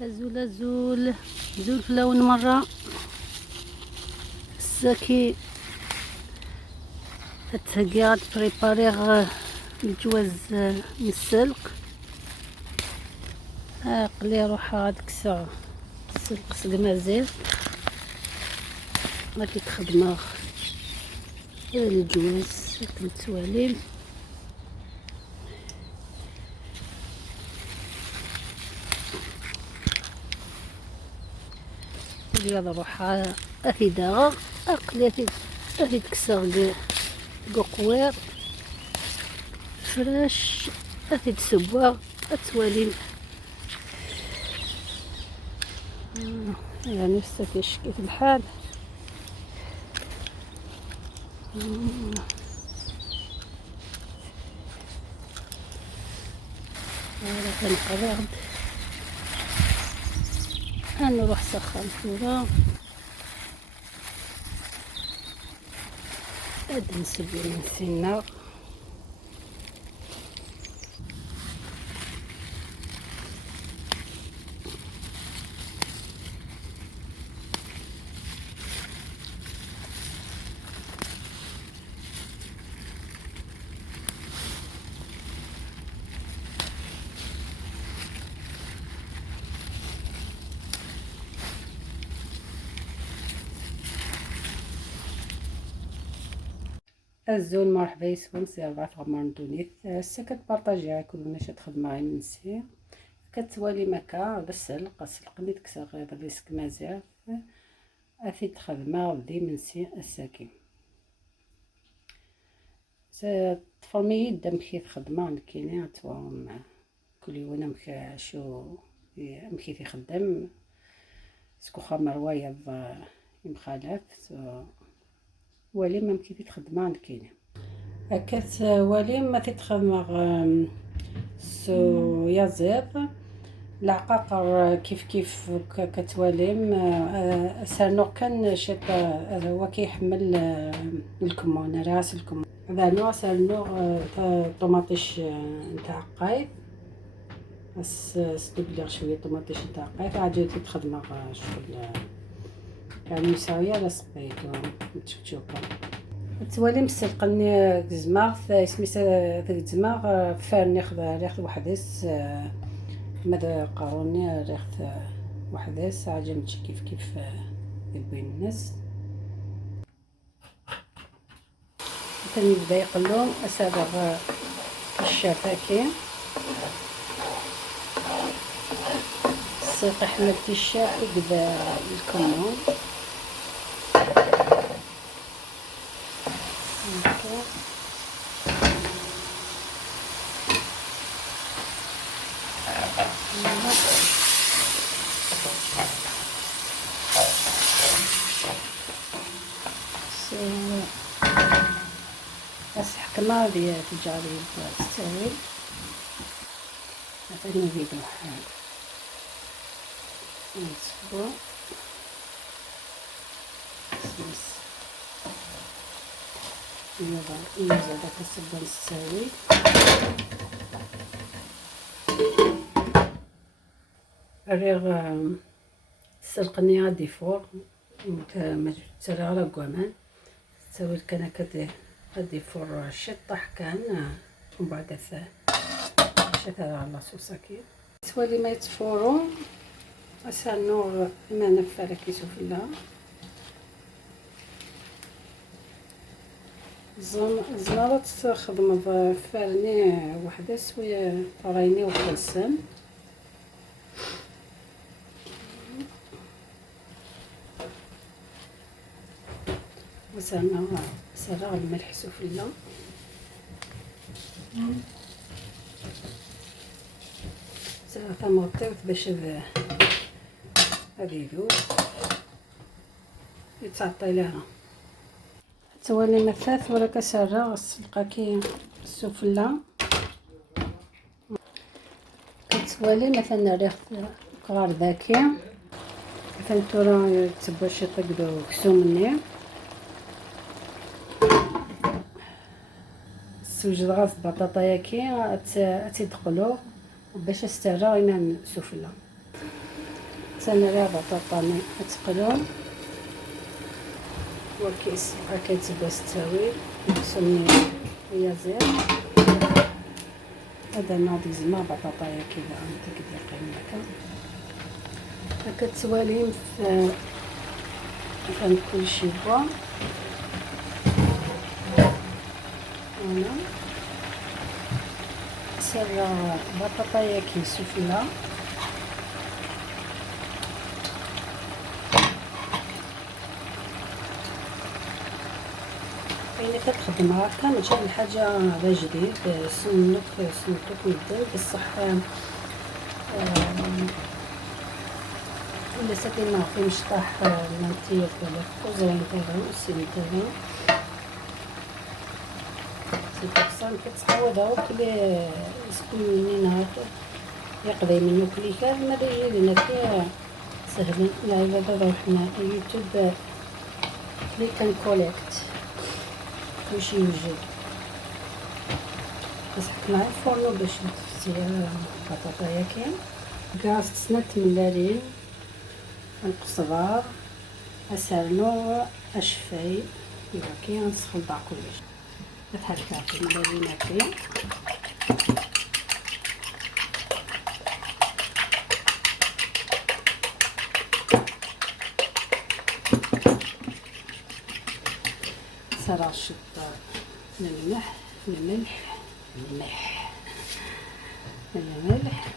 الزول الزول زول في لون مرة الساكي تهقيات بريباريغ الجواز من السلق. قلي روح هاديك الساعة السلق سقما زيت ما كيتخدمها الجواز كنتوالين هذا روح اثي داغ اقلي اثي تكسر قوير فراش اثي تسبوغ اتوالين يعني الساكيش كيف الحال. هذا كنقرب نروح سخن فورا هاد نسبي من النار. الزول مرحبا يسكن سي 4 غمار دونيت السكت بارطاجيها كل ناس تخدم غير نسي كتوالي مكا بالسلق السلق اللي تكسر غير الريسك مزاف اثي تخدمها غدي منسي الساكن تفرمي دم كي تخدمها كاينه توام كل يوم مكا شو مكي في خدام سكو خمر وايض مخالف ولي ما كيف تخدمها كاينه هكات ولي ما تتخدم سو يزيد العقاقر كيف كتواليم سانو كان شيط هو كيحمل الكمون راس الكمون هذا نوع سانو طوماطيش نتاع قايد ستبلغ شويه طوماطيش نتاع قايد عاد تخدمها شغل يعني مساويه على سقيت وتشكشوكا توالي مسلقني زماغ سميتها ذيك زماغ فارني خذا ريخ وحدس ماذا قاروني ريخ وحدس عجبتش كيف يبين الناس كنبدا يقلو اسابغ الشافاكي السيق حملتي الشاف وكذا الكمون بس حكمة ديال تجاري تستوي عطيني فيديو حال نصبو بس يلا زاد كنصبو نستوي الريغ سلقني غادي فوق ما تسرى على كوامان تسوي الكنكه غادي فور الشطح كان ومن بعد شتا على صوصاكي تسوالي ما يتفورو اسانو ما نفر كيسو فيلا زمرة تخدم فارني وحده سويه طريني وخلصن وسرنا سرع الملح سفلة سرع طماطم باش هذا يذوب يتعطي لها توالي مثاث ولا كسرة السلقة كي السفلة كتوالي مثلا ريح قرار ذاكي مثلا تورا تبا شي طقدو كسو مني سوجد غاز بطاطايا كي تيدخلو باش استرى ايمان سفلة تنرى بطاطاني كتقلون وكيس كيتباس تاويل نقسمني هي زير. هذا ناضي زعما بطاطايا كذا عندك دقيقين هكا كتواليم في فان كلشي بوا. هنا سر بطاطايا كيسفلى يعني كتخدم هكا ماشي حاجه على جديد. سنتوك مدن بصح ولا ساكن ما فهمش طاح المنتيق ولا الكوزرين تاعو السين تاعو سيكسان كتعوضها وكلي يسكن منين يقضي من يوكلي كان ما يجي لنا فيها سهل. لا هذا روحنا يوتيوب كليك اند كوليكت كلشي يوجد. بس حكنا على الفرن باش نتفتي البطاطايا كاين كاع سنة ملالين القزبر اسرنو اشفاي يبقى كاين نخلط كلشي بحال هكا ملالين هكايا. رشة الملح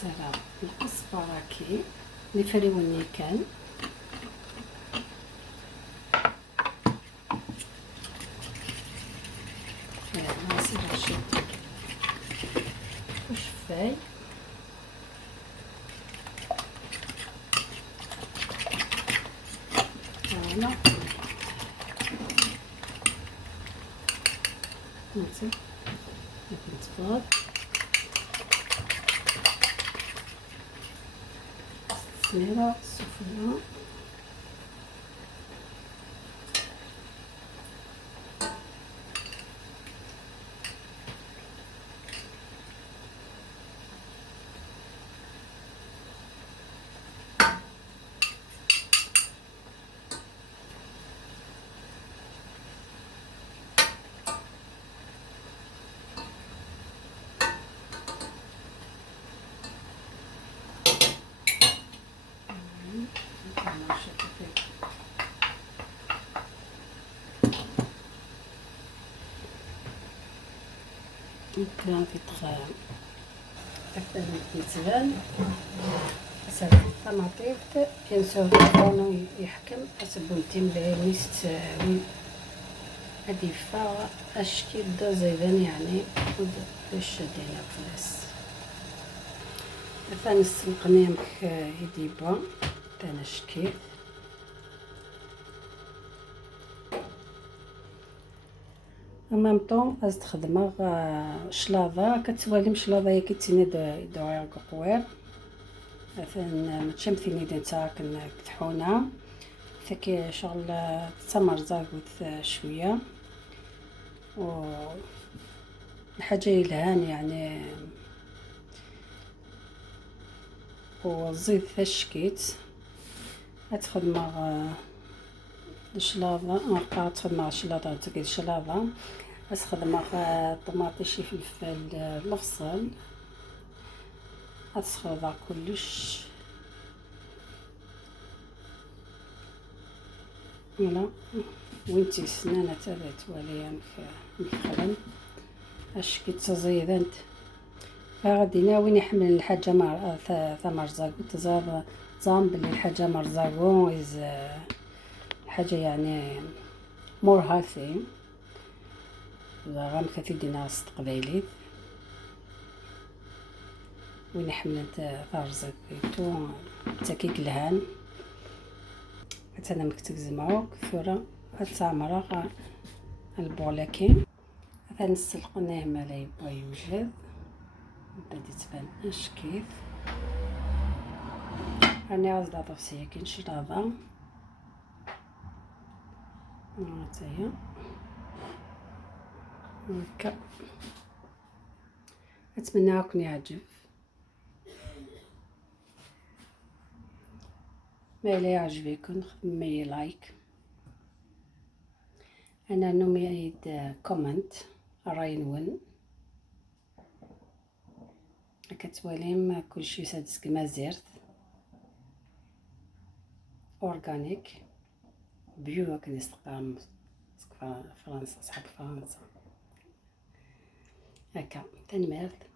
سرا القزبرة كي نفريوني كان نصير رشة وشفاي هنا نصير نتفاض السميرة السفلى كان في طغام أكثر من كيتبان حسب الطماطيط كنساو كونو يحكم حسب نتيم ميست هادي فا اشكي بدا زيدان يعني باش دينا فلاس فانس القنيم يديبا تانا شكيت ميم طون از تخدمها شلاضه كتوالي شلاضه هي كيتيني دوار قوير مثلا متشمثيني نتا كنفتحونا فكي شغل تمر زاغوت شويه و الحاجه يلهان يعني وزيد فشكيت تخدمها الشلاضه نبقى تخدمها الشلاضه تقيل الشلاضه بس خدمها طماطي شي فلفل البصل غتخلطها كلش هنا وانتي سنانه تاع توالي مخلن اش كيتزيدنت غادي ناوي نحمل الحاجه ثمر زاكوت زام بلي الحاجه مرزاكو از حاجه يعني مور هيلثي غام كثير ناس قبايلي وين حملت ثارزك بيتو تاكيك لهان حتى انا مكتك زمعو كثورة التعمرة البولاكين غنسلقو نعمة لا يبغى يوجد بدي تبان اش كيف راني غازلا طفسيه كي نشربها هاتاهي هكا. نتمنى يكون يعجب. ما إلا يعجبكم خدمي لايك، أنا نوميد كومنت راي نون كتواليم كلشي سادس كما زرت اورغانيك بيو كنستقام فرنسا صحاب فرنسا هكا تنمرت.